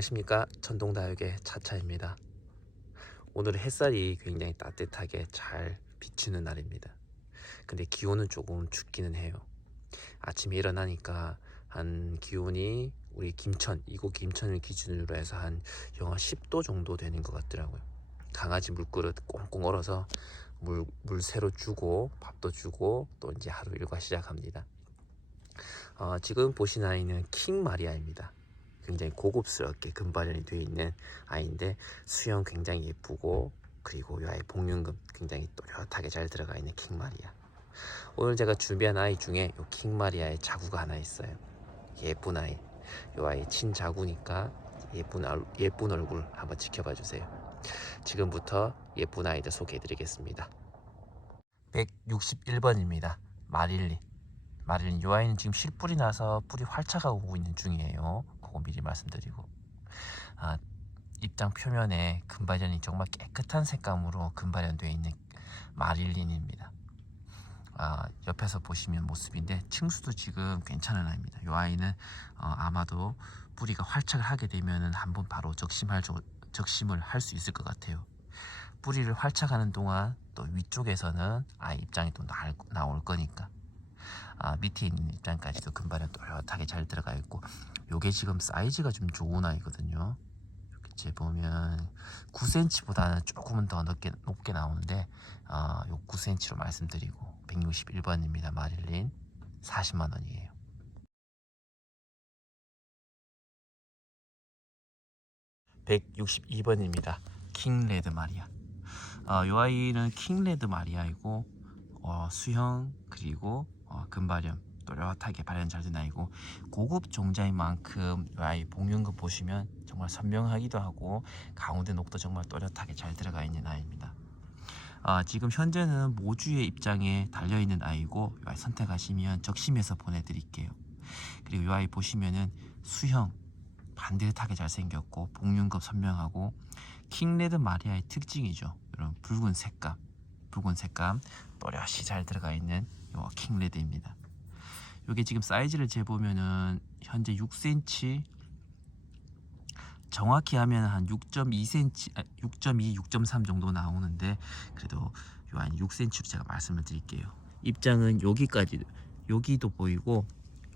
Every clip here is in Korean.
안녕하십니까. 전동다육의 차차입니다. 오늘은 햇살이 굉장히 따뜻하게 잘 비추는 날입니다. 근데 기온은 조금 춥기는 해요. 아침에 일어나니까 한 기온이 우리 김천 이곳 김천을 기준으로 해서 한 영하 10도 정도 되는 것 같더라고요. 강아지 물그릇 꽁꽁 얼어서 물, 물 새로 주고 밥도 주고 또 이제 하루 일과 시작합니다. 어, 지금 보신 아이는 킹 마리아입니다 굉장히 고급스럽게 금발현이 되어 있는 아이인데 수영 굉장히 예쁘고 그리고 이 아이 복륜금 굉장히 또렷하게 잘 들어가 있는 킹마리아. 오늘 제가 준비한 아이 중에 이 킹마리아의 자구가 하나 있어요. 예쁜 아이. 이 아이 친자구니까 예쁜, 얼- 예쁜 얼굴 한번 지켜봐 주세요. 지금부터 예쁜 아이들 소개해 드리겠습니다. 161번입니다. 마릴리. 마릴린 이 아이는 지금 실뿔이 나서 뿔이 활착하고 오고 있는 중이에요. 그거 미리 말씀드리고 아, 입장 표면에 금발현이 정말 깨끗한 색감으로 금발현되어 있는 마릴린입니다. 아, 옆에서 보시면 모습인데 층수도 지금 괜찮은 아이입니다. 이 아이는 어, 아마도 뿌리가 활착을 하게 되면은 한번 바로 적심할 조- 적심을 할 수 있을 것 같아요. 뿌리를 활착하는 동안 또 위쪽에서는 아이 입장이 또 나, 나올 거니까 아, 밑에 있는 입장까지도 금발은 또렷하게 잘 들어가 있고 요게 지금 사이즈가 좀 좋은 아이거든요. 이렇게 재보면 9cm보다는 조금은 더 높게, 높게 나오는데 어, 요 9cm로 말씀드리고 161번입니다 마릴린. 40만원이에요. 162번입니다. 킹레드 마리아. 어, 요 아이는 킹레드 마리아이고 어, 수형 그리고 어, 금발염 또렷하게 발현 잘된 아이고 고급 종자인 만큼 이 아이 복륜금 보시면 정말 선명하기도 하고 가운데 녹도 정말 또렷하게 잘 들어가 있는 아이입니다. 아, 지금 현재는 모주의 입장에 달려 있는 아이고 이 아이 선택하시면 적심해서 보내드릴게요. 그리고 이 아이 보시면은 수형 반듯하게 잘 생겼고 복륜금 선명하고 킹레드 마리아의 특징이죠. 이런 붉은 색감, 붉은 색감 또렷이 잘 들어가 있는 요 킹레드입니다. 요게 지금 사이즈를 재보면은 현재 6cm 정확히 하면 한 6.2cm, 아, 6.2, 6.3 정도 나오는데 그래도 요 한 6cm로 제가 말씀을 드릴게요. 입장은 여기까지 여기도 보이고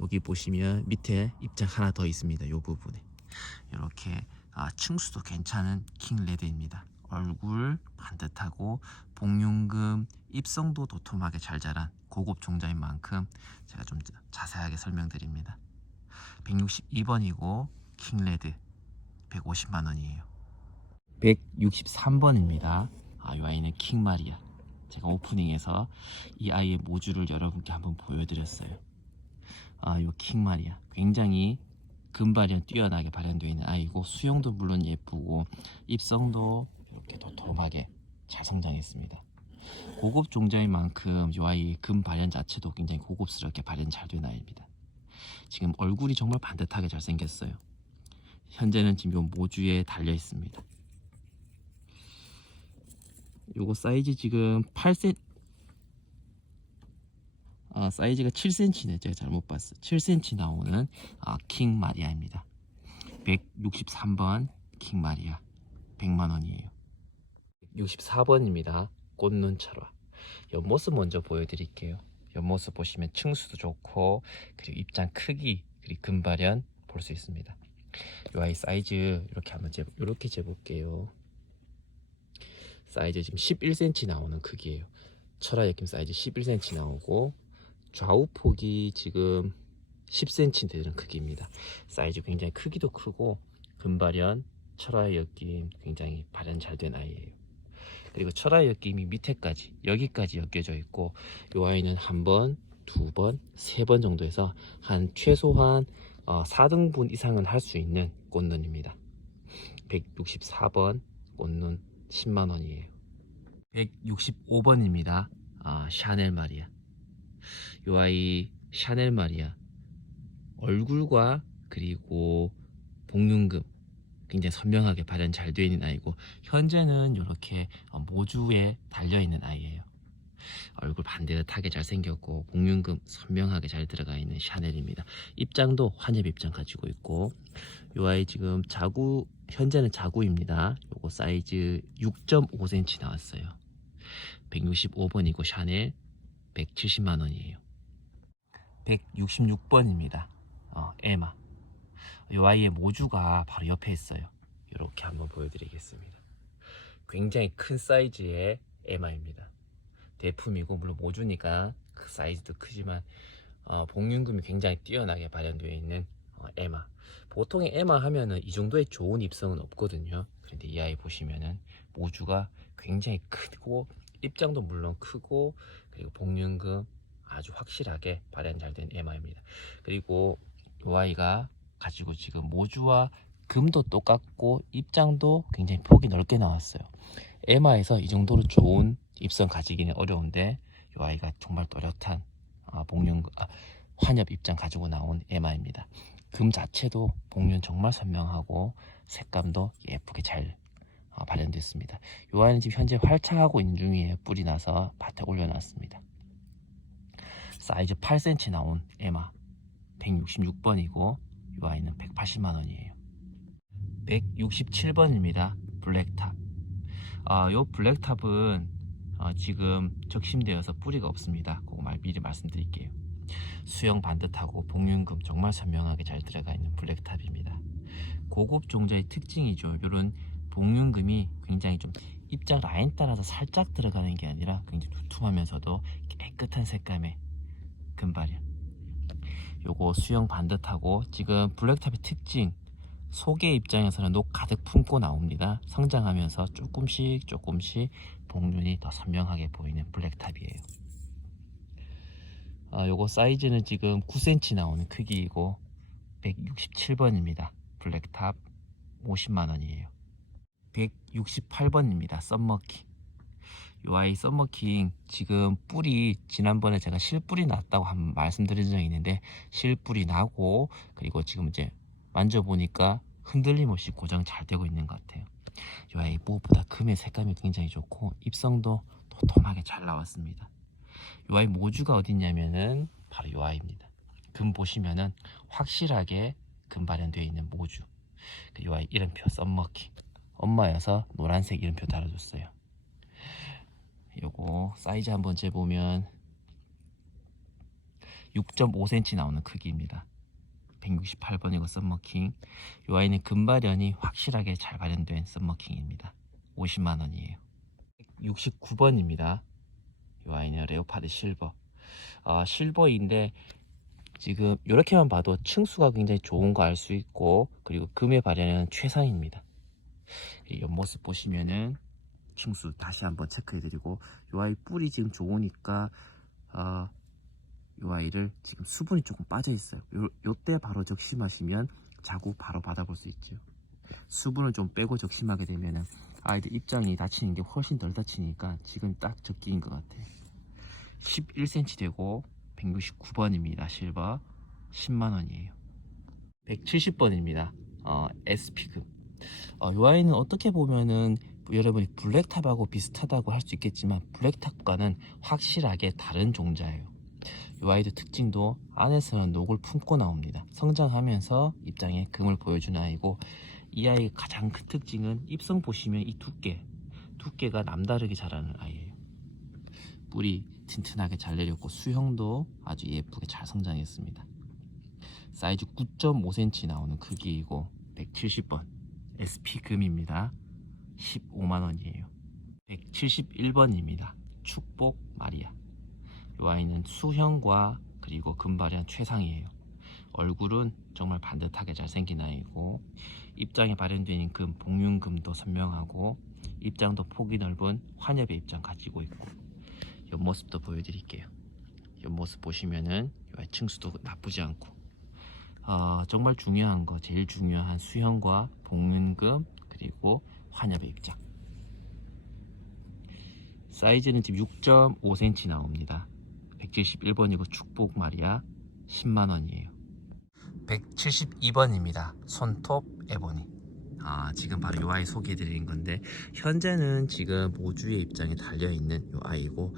여기 보시면 밑에 입장 하나 더 있습니다. 요 부분에 이렇게 아, 층수도 괜찮은 킹 레드입니다. 얼굴 반듯하고 복륜금 입성도 도톰하게 잘 자란 고급 종자인 만큼 제가 좀 자세하게 설명드립니다. 162번이고 킹레드 150만 원이에요. 163번입니다. 아, 이 아이는 킹마리아. 제가 오프닝에서 이 아이의 모주를 여러분께 한번 보여드렸어요. 아, 이 킹마리아 굉장히 금발현 뛰어나게 발현되어 있는 아이고 수영도 물론 예쁘고 입성도 이렇게 도톰하게 잘 성장했습니다. 고급 종자인 만큼 이 아이 금 발현 자체도 굉장히 고급스럽게 발현 잘 된 아이입니다. 지금 얼굴이 정말 반듯하게 잘 생겼어요. 현재는 지금 요 모주에 달려 있습니다. 요거 사이즈 지금 8cm 아, 사이즈가 7cm네 제가 잘못 봤어 7cm 나오는 아, 킹 마리아입니다 163번 킹 마리아 100만 원이에요 64번입니다. 꽃눈 철화 옆모습 먼저 보여드릴게요. 옆모습 보시면 층수도 좋고 그리고 입장 크기 그리고 금발현 볼 수 있습니다. 이 아이 사이즈 이렇게 한번 재 이렇게 재볼게요. 사이즈 지금 11cm 나오는 크기예요. 철화 엮임 사이즈 11cm 나오고 좌우 폭이 지금 10cm 되는 크기입니다. 사이즈 굉장히 크기도 크고 금발현 철화의 엮임 굉장히 발현 잘 된 아이예요. 그리고 철화의 엮임이 밑에까지 여기까지 엮여져 있고 이 아이는 한 번, 두 번, 세 번 정도에서 한 최소한 어, 4등분 이상은 할 수 있는 꽃눈입니다. 164번 꽃눈 10만 원이에요. 165번입니다. 아, 샤넬 마리아. 요 아이 샤넬 마리아 얼굴과 그리고 복륜금 굉장히 선명하게 발현 잘 되어 있는 아이고 현재는 이렇게 모주에 달려 있는 아이예요. 얼굴 반듯하게 잘 생겼고 복륜금 선명하게 잘 들어가 있는 샤넬입니다. 입장도 환엽 입장 가지고 있고 요 아이 지금 자구 현재는 자구입니다. 요거 사이즈 6.5cm 나왔어요. 165번이고 샤넬 170만 원이에요. 166번입니다. 어, 에마. 요 아이의 모주가 바로 옆에 있어요. 이렇게 한번 보여드리겠습니다. 굉장히 큰 사이즈의 에마입니다. 대품이고 물론 모주니까 그 사이즈도 크지만 어, 복륜금이 굉장히 뛰어나게 발현되어 있는 어, 에마. 보통의 에마 하면은 이 정도의 좋은 입성은 없거든요. 그런데 이 아이 보시면은 모주가 굉장히 크고 입장도 물론 크고 그리고 복륜금 아주 확실하게 발현 잘 된 에마입니다. 그리고 이 아이가 가지고 지금 모주와 금도 똑같고 입장도 굉장히 폭이 넓게 나왔어요. 에마에서 이 정도로 좋은 입성 가지기는 어려운데 이 아이가 정말 또렷한 아, 복륜 아, 환엽 입장 가지고 나온 에마입니다. 금 자체도 복륜 정말 선명하고 색감도 예쁘게 잘 어, 발현됐습니다. 이 아이는 지금 현재 활착하고 있는 중이에요. 뿌리 나서 밭에 올려놨습니다. 사이즈 8cm 나온 에마 166번이고 이 아이는 180만 원이에요. 167번입니다. 블랙탑. 아, 요 블랙탑은 어, 지금 적심되어서 뿌리가 없습니다. 그거 말 미리 말씀드릴게요. 수영 반듯하고 복륜금 정말 선명하게 잘 들어가 있는 블랙탑입니다. 고급 종자의 특징이죠. 이런 복륜금이 굉장히 좀 입장 라인 따라서 살짝 들어가는 게 아니라 굉장히 두툼하면서도 깨끗한 색감의 금발이야. 요거 수영 반듯하고 지금 블랙탑의 특징 속의 입장에서는 녹 가득 품고 나옵니다. 성장하면서 조금씩 조금씩 복륜이 더 선명하게 보이는 블랙탑이에요. 아, 요거 사이즈는 지금 9cm 나오는 크기이고 167번입니다. 블랙탑 50만 원이에요. 168번입니다. 썸머킹. 요 아이 썸머킹 지금 뿌리 지난번에 제가 실뿌리 났다고 한 말씀드린 적이 있는데 실뿌리 나고 그리고 지금 이제 만져보니까 흔들림 없이 고정 잘 되고 있는 것 같아요. 이 아이 무엇보다 금의 색감이 굉장히 좋고 입성도 도톰하게 잘 나왔습니다. 이 아이 모주가 어딨냐면은 바로 이 아이입니다. 금 보시면은 확실하게 금 발현되어 있는 모주. 이 아이 이름표 썸머킹. 엄마여서 노란색 이름표 달아줬어요. 요거 사이즈 한번 재보면 6.5cm 나오는 크기입니다. 168번이고 썸머킹. 이 아이는 금발현이 확실하게 잘 발현된 썸머킹입니다. 50만원이에요. 69번입니다. 이 아이는 레오파드 실버. 어, 실버인데 지금 이렇게만 봐도 층수가 굉장히 좋은 거 알 수 있고 그리고 금의 발현은 최상입니다. 이 옆모습 보시면은 층수 다시 한번 체크해드리고 이 아이 뿌리 지금 좋으니까 어, 이 아이를 지금 수분이 조금 빠져 있어요. 요, 요때 바로 적심하시면 자구 바로 받아볼 수 있죠. 수분을 좀 빼고 적심하게 되면은 아이들 입장이 다치는 게 훨씬 덜 다치니까 지금 딱 적기인 것 같아요. 11cm 되고 169번입니다. 실버 10만 원이에요. 170번입니다. 어, SP금. 어, 이 아이는 어떻게 보면은 여러분이 블랙탑하고 비슷하다고 할 수 있겠지만 블랙탑과는 확실하게 다른 종자예요. 이 아이들 특징도 안에서는 녹을 품고 나옵니다. 성장하면서 입장에 금을 보여주는 아이고 이 아이의 가장 큰 특징은 입성 보시면 이 두께 두께가 남다르게 자라는 아이예요. 뿌리 튼튼하게 잘 내렸고 수형도 아주 예쁘게 잘 성장했습니다. 사이즈 9.5cm 나오는 크기이고 170번 SP금입니다. 15만원이에요. 171번입니다. 축복 마리아. 이 아이는 수형과 그리고 금발현 최상이에요. 얼굴은 정말 반듯하게 잘생긴 아이고 입장에 발현되는 금 복륜금도 선명하고 입장도 폭이 넓은 환엽의 입장 가지고 있고 옆모습도 보여드릴게요. 옆모습 보시면은 이 층수도 나쁘지 않고 어, 정말 중요한 거 제일 중요한 수형과 복륜금 그리고 환엽의 입장 사이즈는 지금 6.5cm 나옵니다. 171번이고 축복 마리아 10만원이에요 172번입니다 손톱 에보니 아 지금 바로 이 아이 소개해 드린 건데 현재는 지금 모주의 입장에 달려있는 이 아이고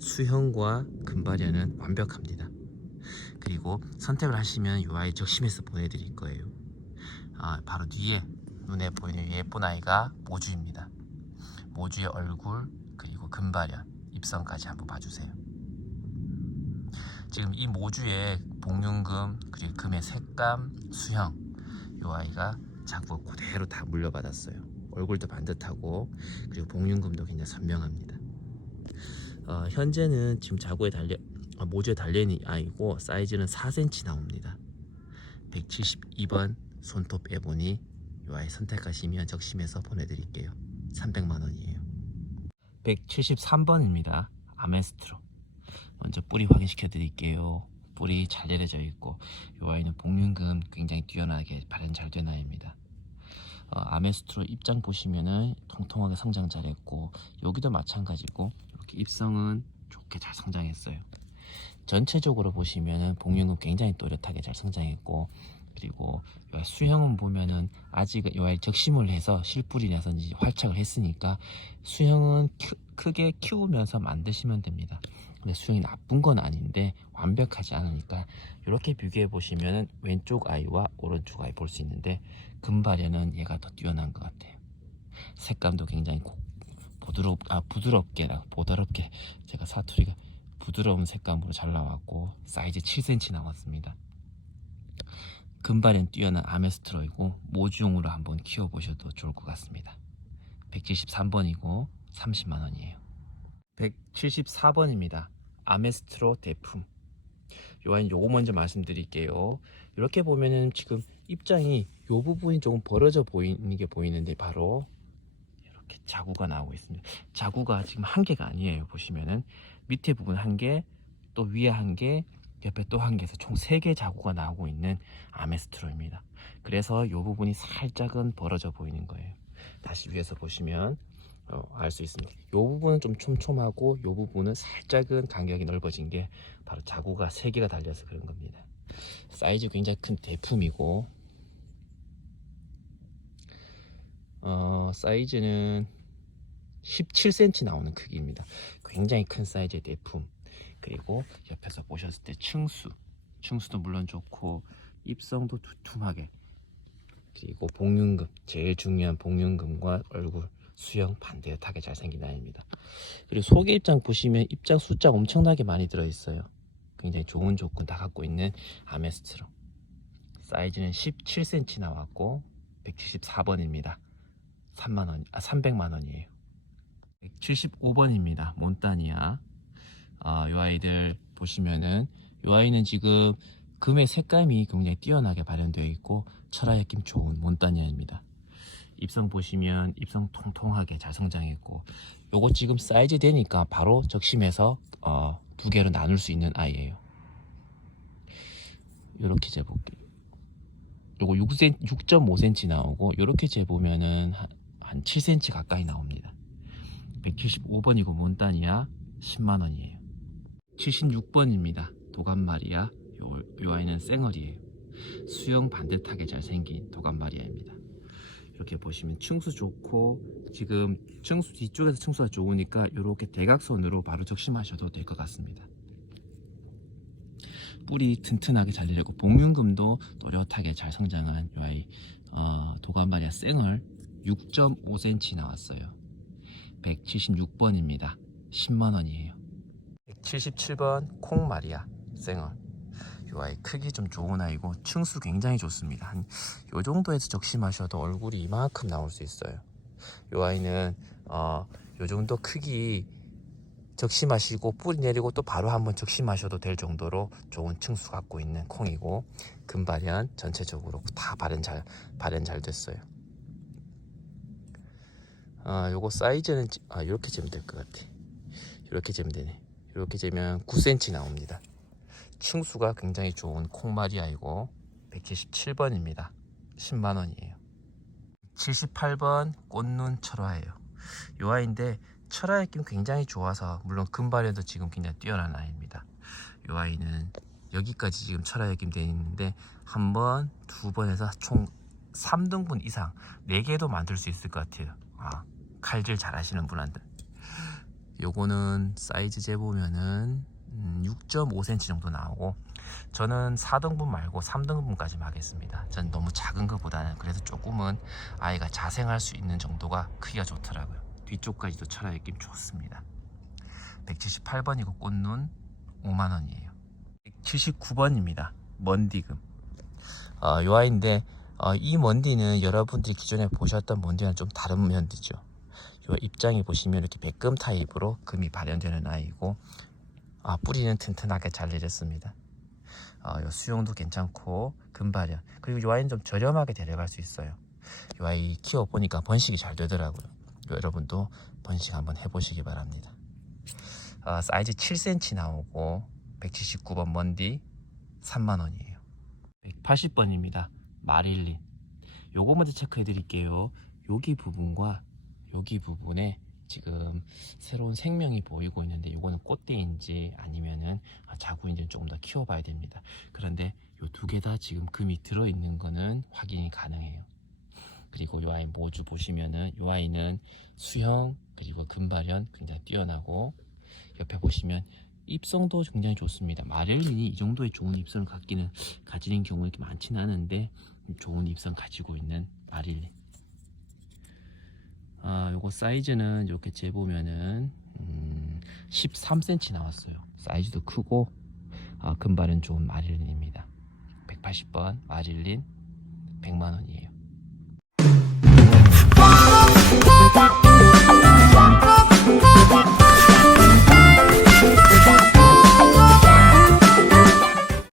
수형과 금발현은 완벽합니다. 그리고 선택을 하시면 이 아이 적심해서 보내드릴 거예요. 아, 바로 뒤에 눈에 보이는 이 예쁜 아이가 모주입니다. 모주의 얼굴 그리고 금발현 입성까지 한번 봐주세요. 지금 이 모주의 복륜금 그리고 금의 색감 수형 이 아이가 자꾸 그대로 다 물려받았어요. 얼굴도 반듯하고 그리고 복륜금도 굉장히 선명합니다. 어, 현재는 지금 자구에 달려 아, 모주에 달려있는 아이고 사이즈는 4cm 나옵니다. 172번 손톱 에보니 이 아이 선택하시면 적심해서 보내드릴게요. 300만 원이에요. 173번입니다. 아메스트로. 먼저 뿌리 확인시켜 드릴게요. 뿌리 잘 내려져 있고 이 아이는 복륜금 굉장히 뛰어나게 발현 잘 된 아이입니다. 어, 아메스트로 입장 보시면은 통통하게 성장 잘했고 여기도 마찬가지고 이렇게 입성은 좋게 잘 성장했어요. 전체적으로 보시면은 복륜금 굉장히 또렷하게 잘 성장했고 그리고 요 수형은 보면은 아직 요 아이 적심을 해서 실뿌리 내서 이제 활착을 했으니까 수형은 큐- 크게 키우면서 만드시면 됩니다. 근데 수형이 나쁜 건 아닌데 완벽하지 않으니까 이렇게 비교해 보시면은 왼쪽 아이와 오른쪽 아이 볼 수 있는데 금발에는 얘가 더 뛰어난 것 같아요. 색감도 굉장히 고- 부드럽 아 부드럽게 보드럽게 제가 사투리가 부드러운 색감으로 잘 나왔고 사이즈 7cm 나왔습니다. 금발엔 뛰어난 아메스트로이고 모주용으로 한번 키워보셔도 좋을 것 같습니다. 173번이고 30만 원이에요. 174번입니다. 아메스트로 대품. 요 아이 요거 먼저 말씀드릴게요. 이렇게 보면은 지금 입장이 요 부분이 조금 벌어져 보이는 게 보이는데 바로 이렇게 자구가 나오고 있습니다. 자구가 지금 한 개가 아니에요. 보시면은 밑에 부분 한 개, 또 위에 한 개, 옆에 또 한 개에서 총세개 자구가 나오고 있는 아메스트로입니다. 그래서 이 부분이 살짝은 벌어져 보이는 거예요. 다시 위에서 보시면 어, 알 수 있습니다. 이 부분은 좀 촘촘하고 이 부분은 살짝은 간격이 넓어진 게 바로 자구가 세 개가 달려서 그런 겁니다. 사이즈 굉장히 큰 대품이고 어, 사이즈는 17cm 나오는 크기입니다. 굉장히 큰 사이즈의 대품. 그리고 옆에서 보셨을 때 층수, 층수도 물론 좋고 입성도 두툼하게 그리고 복륜금 제일 중요한 복륜금과 얼굴 수영 반듯하게 잘생긴 아이입니다. 그리고 소개 입장 보시면 입장 숫자 엄청나게 많이 들어 있어요. 굉장히 좋은 조건 다 갖고 있는 아메스트로 사이즈는 17cm 나왔고 174번입니다. 3만 원, 아 300만 원이에요. 175번입니다. 몬타니아. 아, 이 아이들 보시면은 이 아이는 지금 금의 색감이 굉장히 뛰어나게 발현되어 있고 철화의 느낌 좋은 몬타니아입니다. 입성 보시면 입성 통통하게 잘 성장했고 요거 지금 사이즈 되니까 바로 적심해서 어, 두 개로 나눌 수 있는 아이예요. 요렇게 재볼게요. 요거 6cm, 6.5cm 나오고 요렇게 재보면은 한, 한 7cm 가까이 나옵니다. 175번이고 몬타니아 10만원이에요 76번입니다. 도감마리아 요, 요 아이는 쌩얼이에요. 수영 반듯하게 잘생긴 도감마리아입니다. 이렇게 보시면 층수 좋고 지금 층수 뒤쪽에서 층수가 좋으니까 이렇게 대각선으로 바로 적심하셔도 될 것 같습니다. 뿌리 튼튼하게 잘 내리고 복륜금도 또렷하게 잘 성장한 요 아이 어, 도감마리아 쌩얼 6.5cm 나왔어요. 176번입니다. 10만원이에요. 177번 콩마리아 생얼. 이 아이 크기 좀 좋은 아이고 층수 굉장히 좋습니다. 한 요 정도에서 적심하셔도 얼굴이 이만큼 나올 수 있어요. 이 아이는 어, 요 정도 크기 적심하시고 뿌리 내리고 또 바로 한번 적심하셔도 될 정도로 좋은 층수 갖고 있는 콩이고 금발현 전체적으로 다 발현 잘 발현 잘 됐어요. 아 요거 사이즈는 지- 아 이렇게 재면 될 것 같아 이렇게 재면 되네 이렇게 재면 9cm 나옵니다. 층수가 굉장히 좋은 콩마리아이고 177번입니다. 10만원이에요. 78번 꽃눈 철화예요. 요 아이인데 철화의 느낌 굉장히 좋아서 물론 금발에도 지금 굉장히 뛰어난 아이입니다. 요 아이는 여기까지 지금 철화의 느낌 되어 있는데 한 번, 두 번에서 총 3등분 이상 4개도 만들 수 있을 것 같아요. 아, 칼질 잘 하시는 분한테 요거는 사이즈 재보면은 음, 6.5cm 정도 나오고 저는 4등분 말고 3등분까지 하겠습니다. 전 너무 작은 것보다는 그래도 조금은 아이가 자생할 수 있는 정도가 크기가 좋더라고요. 뒤쪽까지도 철화 느낌 좋습니다. 178번이고 꽃눈 5만 원이에요. 179번입니다. 먼디금. 어, 요 아이인데 어, 이 먼디는 여러분들이 기존에 보셨던 먼디와는 좀 다른 면디죠. 요 입장에 보시면 이렇게 백금 타입으로 금이 발현되는 아이고 아, 뿌리는 튼튼하게 잘 내렸습니다. 어, 요 수용도 괜찮고 금발현 그리고 요 아이는 좀 저렴하게 데려갈 수 있어요. 요 아이 키워 보니까 번식이 잘 되더라고요. 요 여러분도 번식 한번 해보시기 바랍니다. 어, 사이즈 7cm 나오고 179번 먼디 3만 원이에요. 180번입니다. 마릴린. 요거 먼저 체크해 드릴게요. 여기 부분과 여기 부분에 지금 새로운 생명이 보이고 있는데 요거는 꽃대인지 아니면은 자구인지는 조금 더 키워봐야 됩니다. 그런데 요두개 다 지금 금이 들어 있는 거는 확인이 가능해요. 그리고 요 아이 모주 보시면은 요 아이는 수형 그리고 금발현 굉장히 뛰어나고 옆에 보시면 입성도 굉장히 좋습니다. 마릴린이 이 정도의 좋은 입성을 갖기는 가지는 경우가 많지는 않은데 좋은 입성 가지고 있는 마릴린. 아, 요거 사이즈는 이렇게 재보면은 음, 13cm 나왔어요. 사이즈도 크고 아, 금발은 좋은 마릴린입니다. 180번 마릴린 100만 원이에요.